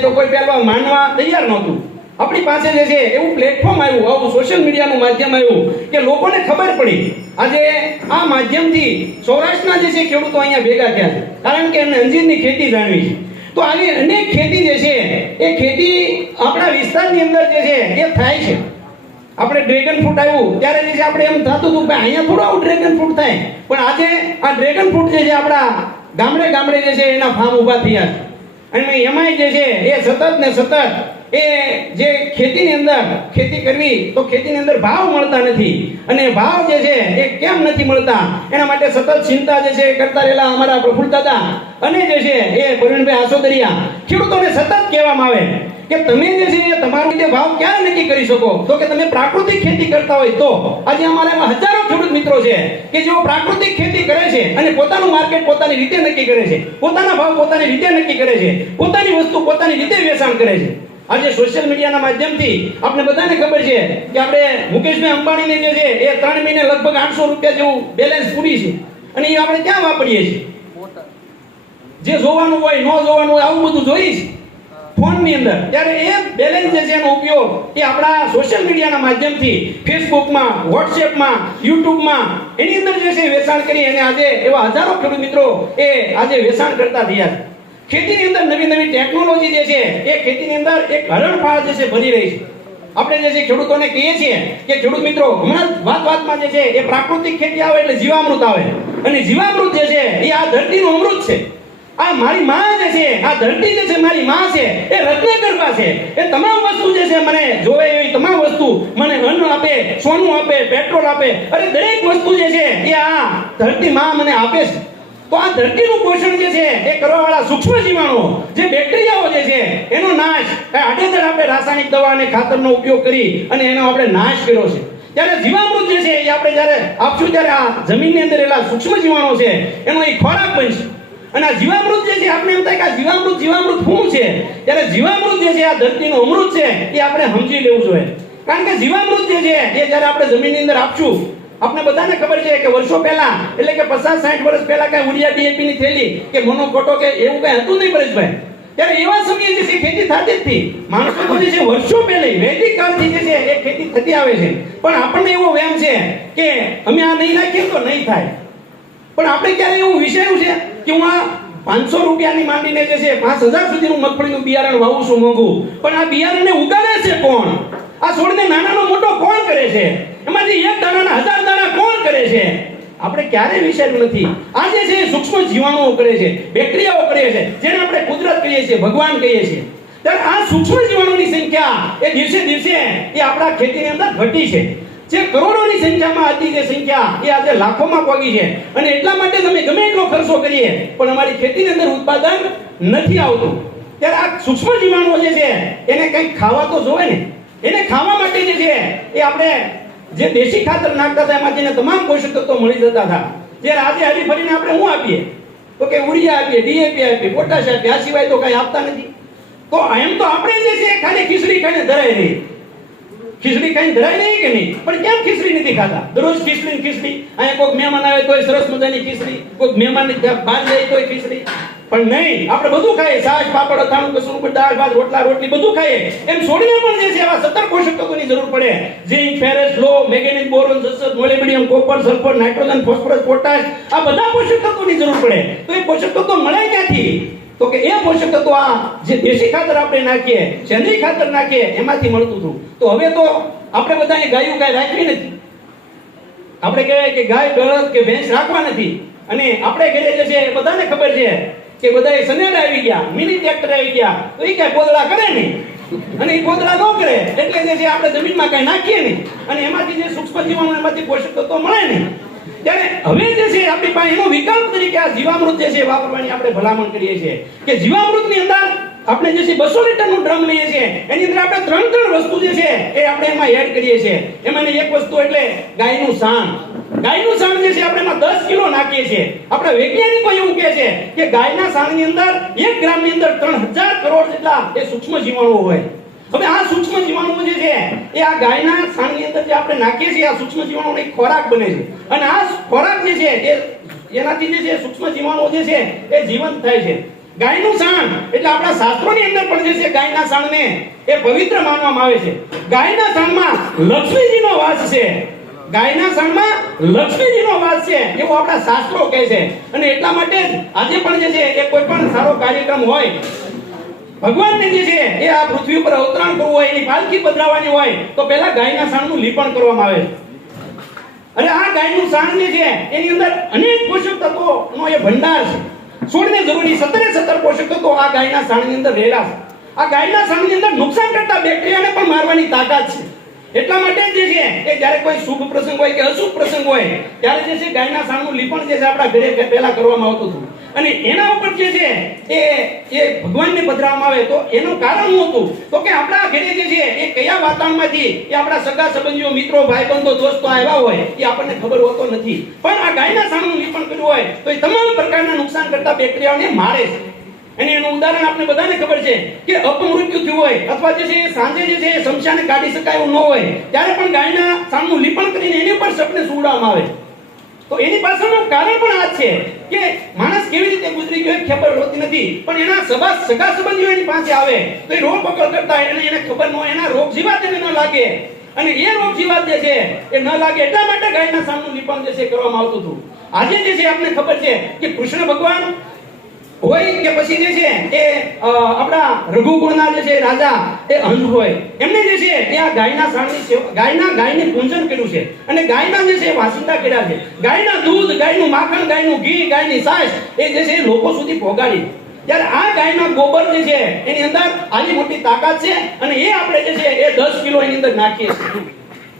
તો કોઈ પહેલા માનવા તૈયાર નહોતું. આપણી પાસે જે છે, એવું પ્લેટફોર્મ આવ્યું, આવું સોશિયલ મીડિયાનું માધ્યમ આવ્યું, કે લોકોને ખબર પડી. આજે આ માધ્યમથી સૌરાષ્ટ્રના જે છે, ખેડૂતો અહીંયા ભેગા થયા છે. કારણ કે એમને અંજીરની ખેતી જાણવી છે. તો આવી અનેક ખેતી જે છે, એ ખેતી આપણા વિસ્તારની અંદર જે છે, એ થાય છે. આપણે ડ્રેગન ફ્રૂટ આવ્યું, ત્યારે જે છે, આપણે એમ થતું હતું કે અહીંયા થોડું આવું ડ્રેગન ફ્રૂટ થાય. પણ આજે આ ડ્રેગન ફ્રૂટ જે છે, આપણા ગામડે ગામડે જે છે, એના ફાર્મ ઊભા થયા છે. અને એમાંય જે છે, એ સતત ને સતત, એ જે ખેતીની અંદર ખેતી કરવી, તો ખેતીની અંદર ભાવ મળતા નથી. અને ભાવ જે છે, એ કેમ નથી મળતા? એના માટે સતત ચિંતા જે છે કરતા રહેલા અમારા પ્રફુલ્લ દાદા અને જે છે, એ પ્રવીણભાઈ આસોદરિયા, ખેડૂતોને સતત કહેવામાં આવે. કે તમે જે છે તમારો રીતે ભાવ ક્યારે નક્કી કરી શકો? તો કે તમે પ્રાકૃતિક ખેતી કરતા હોય તો. આજે અમારા હજારો ખેડૂત મિત્રો છે કે જેઓ પ્રાકૃતિક ખેતી કરે છે અને પોતાનું માર્કેટ પોતાની રીતે નક્કી કરે છે. પોતાના ભાવ પોતાની રીતે નક્કી કરે છે. પોતાની વસ્તુ પોતાની રીતે વેચાણ કરે છે. આજે સોશિયલ મીડિયાના માધ્યમથી આપણે બધાને ખબર છે કે આપણે મુકેશભાઈ અંબાણીને જે છે એ ત્રણ મહિને લગભગ આઠસો રૂપિયા જેવું બેલેન્સ પૂરી છે. અને એ આપણે ક્યાં વાપરીએ છીએ? જે જોવાનું હોય, ન જોવાનું હોય, આવું બધું જોઈશ ફોનની અંદર. ત્યારે એ બેલેન્સ જે છે એનો ઉપયોગ એ આપણા સોશિયલ મીડિયાના માધ્યમથી ફેસબુકમાં વોટ્સએપમાં યુટ્યુબમાં, એની અંદર જે છે વેચાણ કરી અને આજે એવા હજારો ખેડૂત મિત્રો એ આજે વેચાણ કરતા થયા છે. ખેતીની અંદર નવી નવી ટેકનોલોજી જે છે એ ખેતીની અંદર એક હરણફાળ જે છે ભરી રહી છે. આપણે જે છે ખેડૂતોને કહીએ છીએ કે ખેડૂત મિત્રો, હમણાં વાત વાતમાં જે છે એ પ્રાકૃતિક ખેતી આવે એટલે જીવામૃત આવે. અને જીવામૃત જે છે એ આ ધરતીનું અમૃત છે. આ મારી માં જે છે, આ ધરતી જે છે, મારી માં છે, એ રત્ન ગર્ભા છે. એ તમામ વસ્તુ જે છે મને જોવે એવી તમામ વસ્તુ મને અન્ન આપે, સોનું આપે પેટ્રોલ આપે. અરે દરેક વસ્તુ જે છે, એ આ ધરતી માં મને આપે છે. તો આ ધરતીનું પોષણ જે છે, એ કરવાવાળા સૂક્ષ્મ જીવાણુઓ જે બેક્ટેરિયાઓ જે છે, એનો નાશ, એ આડેધડ આપણે રાસાયણિક દવા અને ખાતરનો ઉપયોગ કરી અને એનો આપણે નાશ કર્યો છે. ત્યારે જીવામૃત જે છે, એ આપણે જ્યારે આપશું ત્યારે આ જમીનની અંદર એલા સૂક્ષ્મ જીવાણુઓ છે, એનો એ ખોરાક બનશે. અને આ જીવામૃત જે છે, આપણે એમ થાય કે આ જીવામૃત જીવામૃત શું છે? ત્યારે જીવામૃત જે છે, આ ધરતીનું અમૃત છે, એ આપણે સમજી લેવું જોઈએ. કારણ કે જીવામૃત જે છે, એ જ્યારે આપણે જમીનની અંદર આપશું આપણે બધાને ખબર છે કે વર્ષો પહેલા, એટલે કે પચાસ, સાઠ વર્ષ પહેલા કઈ ઉડિયા ડીએપી ની થેલી કે મોનોકોટો કે એવું કઈ હતું નહીં પરેશભાઈ. ત્યારે એવા સમયે જે છે, ખેતી થતી જ હતી. માણસો જે છે, વર્ષો પહેલા વૈદિક કાળથી જે છે, એ ખેતી થતી આવે છે. પણ આપણને એવો વહેમ છે કે અમે આ નહીં નાખીએ તો નહીં થાય. પણ આપણે ક્યારે એવું વિચાર્યું છે? કે હું આ પાંચસો રૂપિયાની માંડીને જે છે, પાંચ હજાર સુધીનું મગફળીનું બિયારણ વાવું છું મોંઘું. પણ આ બિયારણને ઉગાડે છે કોણ? આ છોડને નાનાનો મોટો કોણ કરે છે? એમાંથી એક દાણાના હજાર દાણા કોણ કરે છે? આપણે ક્યારેય વિચાર્યું નથી. આ જે છે સૂક્ષ્મ જીવાણુઓ કરે છે, બેક્ટેરિયાઓ કરે છે, જેને આપણે કુદરત કહીએ છીએ, ભગવાન કહીએ છીએ. ત્યારે આ સૂક્ષ્મ જીવાણુની સંખ્યા એ દિવસે દિવસે એ આપણા ખેતીની અંદર ઘટી છે. જે કરોડોની સંખ્યામાં હતી જે સંખ્યા એ આજે લાખોમાં પહોંચી છે. અને એટલા માટે તમે ગમે એટલો ખર્ચો કરીએ, પણ અમારી ખેતીની અંદર ઉત્પાદન નથી આવતું. ત્યારે આ સૂક્ષ્મ જીવાણુઓ જે છે, એને કંઈક ખાવા તો જોવે ને. એને ખાવા માટે જે છે, એ આપણે જે દેશી ખાતર નાખતા હતા, એમાંથી એને તમામ પોષક તત્વો મળી જતા હતા. જ્યારે આજે હરી ફરીને આપણે શું આપીએ? તો કે ઉડિયા આપીએ ડીએપી આપીએ, પોટાશ આપીએ, આ સિવાય તો કઈ આપતા નથી. તો એમ તો આપણે જે છે ખાલી ખીચડી ખાઈને ધરાઈ રહી ખીચડી કઈ ધરાય નહીં કે નહીં? પણ કેમ ખીચડી નથી ખાતા? દરરોજ ખીચડી ખીચડી. અહીંયા કોઈક મહેમાન આવે તોય સરસ મજાની ખીચડી. કોઈક મહેમાન બહાર જાય તોય ખીચડી. પણ નહીં, આપણે બધું ખાઈએ. છાશ, પાપડ, અથાણું ઉપર દાળ, ભાત, રોટલા, રોટલી બધું ખાઈએ. એમ છોડીને પણ જે છે એવા સત્તર પોષક તત્વોની જરૂર પડે. ઝીંક, ફેરસ, લો magnesium boron sulphur molybdenum, copper, sulphur, nitrogen, phosphorus, potash, આ બધા પોષક તત્વોની જરૂર પડે. તો એ પોષક તત્વો મળે ક્યાંથી? તો કે એ પોષક તત્વ આ જે દેશી ખાતર આપણે નાખીએ, સેન્દ્રીય ખાતર નાખીએ, એમાંથી મળતું હતું. તો હવે તો આપણે બધાએ ગાયું ગાય રાખવી નથી. આપણે કહેવાય કે ગાય બળદ કે ભેંસ રાખવા નથી. અને આપણે ઘરે જે છે બધાને ખબર છે કે બધાએ સનેડ આવી ગયા, મિની ટ્રેક્ટર આવી ગયા. તો એ કાંઈ કોદળા કરે નહીં. અને એ કોદળા ન કરે, એટલે જે છે આપણે જમીનમાં કાંઈ નાખીએ નહીં. અને એમાંથી જે સૂક્ષ્મ જીવાણુ, એમાંથી પોષક તત્વો મળે નહીં. ત્યારે હવે જે છે, આપણી પાસે એનો વિકલ્પ તરીકે આ જીવામૃત જે છે વાપરવાની આપણે ભલામણ કરીએ છીએ. કે જીવામૃતની અંદર આપણે જે છે, બસો લીટરનું ડ્રમ લઈએ છીએ. એની અંદર આપણે ત્રણ ત્રણ વસ્તુ જે છે, એ આપણે એમાં એડ કરીએ છીએ. એમાં એક વસ્તુ એટલે ગાયનું સાણ. ગાયનું સાણ જે છે, આપણે એમાં દસ કિલો નાખીએ છીએ. આપણા વૈજ્ઞાનિકો એવું કહે છે કે ગાયના સાણની અંદર એક ગ્રામની અંદર ત્રણ હજાર કરોડ જેટલા એ સૂક્ષ્મ જીવાણુઓ હોય. હવે આ સૂક્ષ્મ જીવાણુઓ જે છે, એ આ ગાયના સાણની અંદર જે આપણે નાખીએ છીએ, આ સૂક્ષ્મ જીવાણુ એક ખોરાક બને છે. અને આ ખોરાક જે છે, એ એનાથી જે છે, સૂક્ષ્મ જીવાણુઓ જે છે, એ જીવંત થાય છે. ગાયનું સાણ, એટલે આપણા શાસ્ત્રોની અંદર પણ જે છે, ગાયના સાણને એ પવિત્ર માનવામાં આવે છે. ગાયના સાણમાં લક્ષ્મીજીનો વાસ છે. ગાયના સાણમાં લક્ષ્મીજીનો વાસ છે, એવું આપણા શાસ્ત્રો કહે છે. અને એટલા માટે જ આજે પણ જે છે, એ કોઈ પણ સારો કાર્યક્રમ હોય ભગવાનને જે છે એ આ પૃથ્વી ઉપર અવતરણ કરવું હોય, એની પાલખી પધરાવવાની હોય, તો પહેલા ગાયના સાણનું લીપણ કરવામાં આવે અને આ ગાયનું સાણ જે છે, એની અંદર અનેક પોષક તત્વોનો એ ભંડાર છે. છોડને જરૂરી સત્તરે સત્તર પોષક તત્વો આ ગાયના સાણની અંદર રહેલા છે. આ ગાયના સાણની અંદર નુકસાન કરતા બેક્ટેરિયાને પણ મારવાની તાકાત છે. એટલા માટે જે છે, એ જ્યારે કોઈ શુભ પ્રસંગ હોય કે અશુભ પ્રસંગ હોય, ત્યારે જે છે, ગાયના સાણનું લીપણ જે છે, આપણા ઘરે પહેલા કરવામાં આવતું હતું. અને એના ઉપર જે છે, એ એ ભગવાનને પધરાવવામાં આવે તો એનું કારણ શું હતું? તો કે આપણા ઘરે જે છે, એ કયા વાતાવરણમાંથી, એ આપણા સગા સંબંધીઓ, મિત્રો ભાઈબંધો દોસ્તો આવ્યા હોય, એ આપણને ખબર હોતો નથી. પણ આ ગાયના સાણનું લીપણ કર્યું હોય, તો એ તમામ પ્રકારના નુકસાન કરતા બેક્ટેરિયાને મારે છે. અને એનું ઉદાહરણ આપણે બધાને ખબર છે કે અપમૃત્યુ થયું હોય અથવા જે છે સાંજે જે છે શમશાને કાઢી શકાય એવું ન હોય, ત્યારે પણ ગાયના સામનું લીપણ કરીને એની પર સપને સુવડાવવામાં આવે. તો એની પાછળનું કારણ પણ આ છે કે માણસ કેવી રીતે ગુજરી ગયો ખબર હોતી નથી, પણ એના સભા સગા સંબંધીઓ એની પાસે આવે, તો એ રોગ પકડ કરતા હોય અને એને ખબર ન હોય, એના રોગ જીવાત એને ન લાગે. અને એ રોગ જીવાત જે છે એ ન લાગે એટલા માટે ગાયના સામનું લીપણ જે છે કરવામાં આવતું હતું. આજે જે છે આપણને ખબર છે કે કૃષ્ણ ભગવાન હોય કે પછી જે છે એ આપણા રઘુકુળના જે છે રાજા, એ અંધ હોય. એમને જે છે એ આ ગાયના સાણની ગાયના ગાયને પૂજન કર્યું છે. અને ગાયના જે છે વાસિંદા કર્યા છે. ગાયના દૂધ, ગાયનું માખણ, ગાયનું ઘી, ગાયની સાસ એ જે છે લોકો સુધી પહોંચાડી ત્યારે આ ગાયના ગોબર જે છે, એની અંદર આની મોટી તાકાત છે અને એ આપણે જે છે એ દસ કિલો એની અંદર નાખીએ છીએ.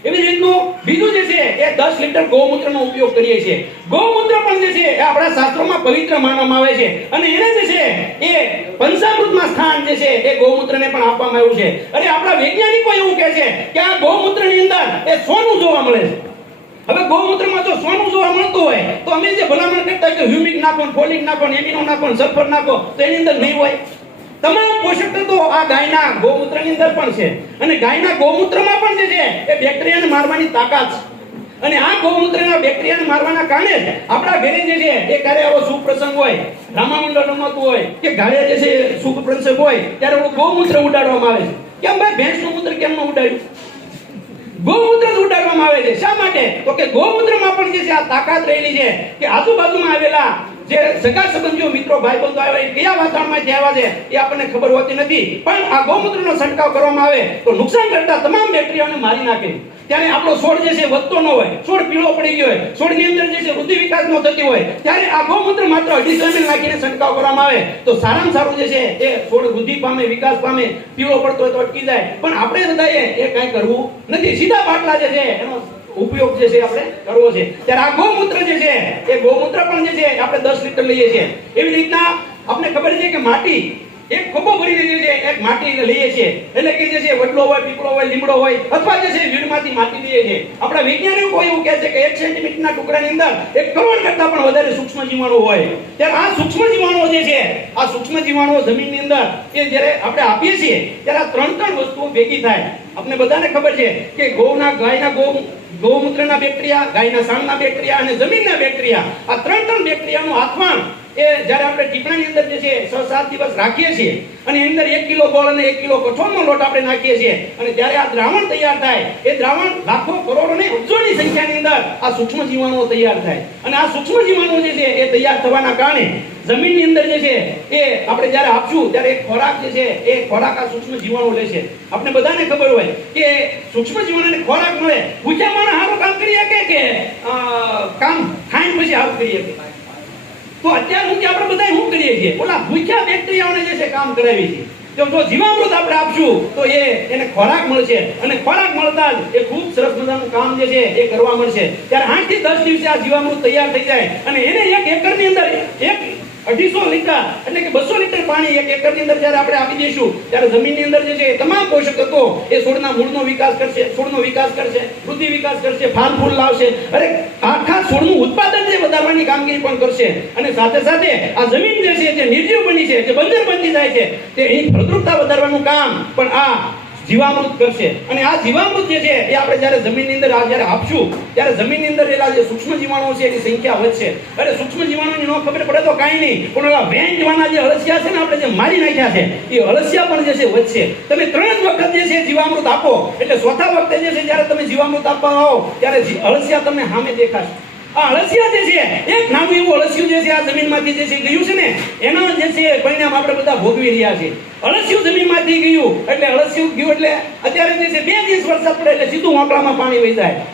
એવી રીતનું બીજું જે છે, એ 10 લીટર ગૌમૂત્રનો ઉપયોગ કરીએ છીએ. ગૌમૂત્ર પણ જે છે, એ આપણા શાસ્ત્રોમાં પવિત્ર માનવામાં આવે છે. અને એને જે છે, એ પંચામૃતમાં સ્થાન જે છે, એ ગૌમૂત્રને પણ આપવામાં આવ્યું છે. અને આપણા વૈજ્ઞાનિકો એવું કહે છે કે આ ગૌમૂત્રની અંદર એ સોનું જોવા મળે છે. હવે ગૌમૂત્રમાં જો સોનું જોવા મળતું હોય, તો અમે જે ભલામણ કરતા કે હ્યુમિક નાખો ને ફોલિક નાખો ને એમિનો નાખો ને સલ્ફર નાખો, તો એની અંદર નહીં હોય. તમામ પોષક તત્વો આ ગાયના ગૌમૂત્રની અંદર પણ છે. અને ગાયના ગૌમૂત્રમાં પણ જે છે, એ બેક્ટેરિયાને મારવાની તાકાત છે. અને આ ગૌમૂત્રના બેક્ટેરિયાને મારવાના કારણે આપણા ઘરે જે છે, એ ક્યારે આવો શુભ પ્રસંગ હોય, રામામંડળ રમાતું હોય, કે ગાળે જે છે શુભ પ્રસંગ હોય, ત્યારે ઓલું ગૌમૂત્ર ઉડાડવામાં આવે છે. કેમ ભાઈ? ભેંસનું મૂત્ર કેમ ન ઉડાડ્યું? ગૌમૂત્ર ઉડાડવામાં આવે છે. શા માટે? તો કે ગૌમૂત્રમાં પણ જે છે, આ તાકાત રહેલી છે કે આજુબાજુમાં આવેલા જે સગા સંબંધીઓ મિત્રો, ભાઈબંધો આવ્યા એ કયા વાતાવરણમાં આવ્યા છે, એ આપણને ખબર હોતી નથી. પણ આ ગૌમૂત્રનો છંટકાવ કરવામાં આવે તો નુકસાન કરતા તમામ બેક્ટેરિયાને મારી નાખે. ત્યારે આપણો છોડ જે છે વધતો ન હોય. છોડ પીળો પડી ગયો હોય. છોડની અંદર જે છે વૃદ્ધિ વિકાસ ન થતી હોય. ત્યારે આ ગૌમૂત્ર માત્ર અઢીસો એમએલ નાખીને છંટકાવ કરવામાં આવે. તો સારામાં સારું જે છે એ છોડ વૃદ્ધિ પામે, વિકાસ પામે, પીળો પડતો હોય તો અટકી જાય. પણ આપણે બધાએ એ કાંઈ કરવું નથી. સીધા પાટલા જે છે એનો ઉપયોગ જે છે આપણે કરવો છે. ત્યારે આ ગૌમૂત્ર જે છે, એ ગૌમૂત્ર પણ જે છે આપણે દસ લીટર લઈએ છીએ. એવી રીતના આપણે ખબર છે કે માટી એક ખોખો ભરી લઈએ છે, એક માટી લઈએ છીએ. એટલે કે જે છે, વડલો હોય, પીપળો હોય, લીમડો હોય, અથવા જે છે વીડમાંથી માટી લઈએ છીએ. આપણા વૈજ્ઞાનિકો એવું કહે છે કે એક સેન્ટીમીટરના ટુકડાની અંદર એક કરોડ કરતા પણ વધારે સૂક્ષ્મ જીવાણુ હોય. ત્યારે આ સૂક્ષ્મ જીવાણુઓ જે છે, આ સૂક્ષ્મ જીવાણુઓ જમીનની અંદર કે જ્યારે આપણે આપીએ છીએ, ત્યારે આ ત્રણ ત્રણ વસ્તુઓ ભેગી થાય. આપણે બધાને ખબર છે કે ગૌના, ગાયના ગૌ, ગૌમૂત્રના બેક્ટેરિયા, ગાયના સાણના બેક્ટેરિયા અને જમીનના બેક્ટેરિયા, આ ત્રણ ત્રણ બેક્ટેરિયાનું આથવાણ એ જ્યારે આપણે ટીપણાની અંદર જે છે છ સાત દિવસ રાખીએ છીએ અને અંદર એક કિલો ગોળ અને એક કિલો કઠોળનો લોટ આપણે નાખીએ છીએ અને જ્યારે આ દ્રાવણ તૈયાર થાય, એ દ્રાવણ લાખો કરોડો ને અબજોની સંખ્યાની અંદર આ સૂક્ષ્મ જીવાણુઓ તૈયાર થાય. અને આ સૂક્ષ્મ જીવાણુઓ જે છે એ તૈયાર થવાના કારણે જમીનની અંદર જે છે, એ આપણે જ્યારે આપશું, ત્યારે એ ખોરાક જે છે, એ ખોરાક આ સૂક્ષ્મ જીવાણુ લે છે. આપણે બધાને ખબર હોય કે સૂક્ષ્મ જીવાણુને ખોરાક મળે ભૂખ્યા માણસ સારું કામ કરી શકે કે કામ ખાઈને પછી સારું કરી શકે? તો અત્યાર સુધી આપણે બધા શું કરીએ છીએ? ઓલા ભૂખ્યા બેક્ટેરિયાઓને જે છે કામ કરાવી છે તો જો જીવામૃત આપણે આપશું, તો એ, એને ખોરાક મળશે. અને ખોરાક મળતા જ એ ખૂબ સરસ મજાનું કામ જે છે, એ કરવા મળશે. ત્યારે આઠથી દસ દિવસે આ જીવામૃત તૈયાર થઈ જાય. અને એને એક એકરની અંદર એક અઢીસો લીટર, એટલે કે બસો લીટર પાણી એક એકરની અંદર જ્યારે આપણે આપી દઈશું, ત્યારે જમીનની અંદર જે છે તમામ પોષક તત્વો એ છોડના મૂળનો વિકાસ કરશે, છોડનો વિકાસ કરશે, વૃદ્ધિ વિકાસ કરશે, ફાલ ફૂલ લાવશે. અરે, આખા છોડનું ઉત્પાદન જે વધારવાની કામગીરી પણ કરશે. અને સાથે સાથે આ જમીન જે છે જે નિર્જીવ બની છે, જે બંજર બની જાય છે, તે એની ફળદ્રુપતા વધારવાનું કામ. પણ આ જીવામૃત કરશે. અને આ જીવામૃત જે છે, એ આપણે જ્યારે જમીનની અંદર આ જ્યારે આપશું, ત્યારે જમીનની અંદર રહેલા જે સૂક્ષ્મ જીવાણુઓ છે, એની સંખ્યા વધશે અરે સૂક્ષ્મ જીવાણુની ન ખબર પડે તો કાંઈ નહીં, પણ ઓલા વેંજવાના જે અળસિયા છે ને આપણે જે મારી નાખ્યા છે, એ અળસિયા પણ જે છે વધશે તમે ત્રણ જ વખત જે છે, જીવામૃત આપો. એટલે ચોથા વખતે જે છે, જ્યારે તમે જીવામૃત આપવા આવો, ત્યારે અળસિયા તમને સામે દેખાશે. આ અળસિયા જે છે, એક નાનું એવું અળસિયું જે છે, આ જમીનમાંથી જે છે ગયું છે ને, એના જે છે પરિણામ આપણે બધા ભોગવી રહ્યા છે અળસિયું જમીનમાંથી ગયું, એટલે અળસિયું ગયું એટલે અત્યારે જે છે બે દિવસ વરસાદ પડે એટલે સીધું આંકડામાં પાણી વહી જાય.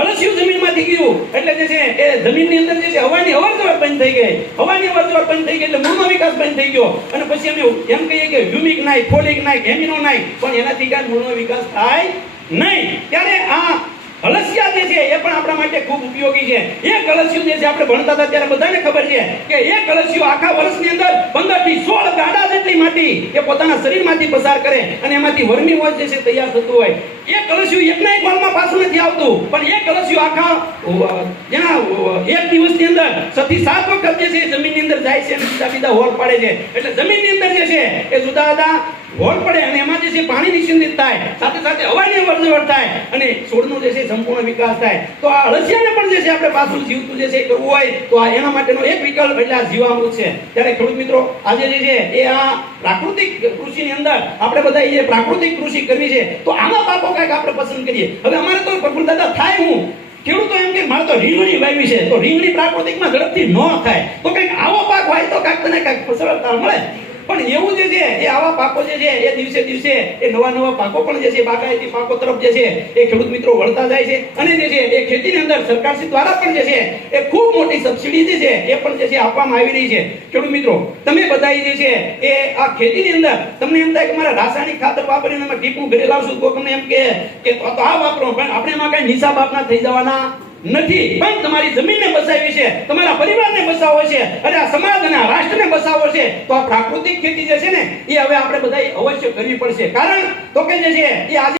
અળસિયું જમીનમાંથી ગયું, એટલે જે છે એ જમીનની અંદર જે છે હવાની અવરજવર બંધ થઈ ગઈ. હવાની અવરજવર બંધ થઈ ગઈ એટલે મૂળનો વિકાસ બંધ થઈ ગયો. અને પછી અમે એમ કહીએ કે હ્યુમિક નાય ફોલિક નાય એમિનો નાય, પણ એનાથી કાંઈ મૂળનો વિકાસ થાય નહીં. ત્યારે આ અળસિયા જે છે, એ પણ આપણા માટે ખૂબ ઉપયોગી છે. એ અળસિયું જે છે આપણે ભણતા હતા ત્યારે બધાને ખબર છે કે એ અળસિયું આખા વર્ષની અંદર 15 થી 16 ગાડા જેટલી માટી એ પોતાના શરીરમાંથી પસાર કરે અને એમાંથી વર્મી જે છે તૈયાર થતું હોય. એ અળસિયું એકના એક વાળમાં પાછું નથી આવતું, પણ એ અળસિયું આખા જેના એક દિવસની અંદર સતી સાત વખત જે છે જાય છે અને જુદા જુદા હોલ પડે છે. એટલે જમીનની અંદર જે છે, એ જુદા જુદા હોલ પડે અને એમાં જે છે, પાણી નિશ્ચિંત થાય. સાથે સાથે હવાની અવરજવર થાય અને છોડનો જે છે, સંપૂર્ણ વિકાસ થાય. તો આ અળસિયાને પણ જે છે, આપણે પાછું જીવતું જે છે કરવું હોય, તો આ એના માટેનો એક વિકલ્પ એટલે આ જીવામૃત છે. ત્યારે ખેડૂત મિત્રો, આજે જે છે, એ આ પ્રાકૃતિક કૃષિની અંદર આપણે બધા એ પ્રાકૃતિક કૃષિ કરવી છે. તો આવા પાકો કાંઈક આપણે પસંદ કરીએ. હવે અમારે તો પ્રફુલ્લ દાદા થાય હું. ખેડૂતો એમ કે મારે તો રીંગણી વાવી છે. તો રીંગણી પ્રાકૃતિકમાં ઝડપથી ન થાય તો કંઈક આવો પાક હોય તો કાંઈક તને કાંઈક સરળતા મળે. પણ એવું જે છે, એ આવા પાકો જે છે, એ દિવસે દિવસે એ નવા નવા પાકો પણ જે છે, બાગાયતી પાકો તરફ જે છે, એ ખેડૂત મિત્રો વળતા જાય છે. અને જે છે, એ ખેતીની અંદર સરકારશ્રી દ્વારા પણ જે છે, એ ખૂબ મોટી સબસિડી જે છે, એ પણ જે છે, આપવામાં આવી રહી છે. ખેડૂત મિત્રો, તમે બધા જે છે, એ આ ખેતીની અંદર તમને એમ થાય કે મારા રાસાયણિક ખાતર વાપરીને અમે ટીપું ઘરે લાવશું તો તમને એમ કે તો આ વાપરો, પણ આપણે એમાં કઈ નિશા બાપના થઈ જવાના? નથી. પણ તમારી જમીનને બસાવી છે, તમારા પરિવારને બચાવવો છે, અને આ સમાજ અને આ રાષ્ટ્રને બચાવવો છે, તો આ પ્રાકૃતિક ખેતી જે છે ને, એ હવે આપણે બધા અવશ્ય કરવી પડશે. કારણ તો કે જે છે, એ આજે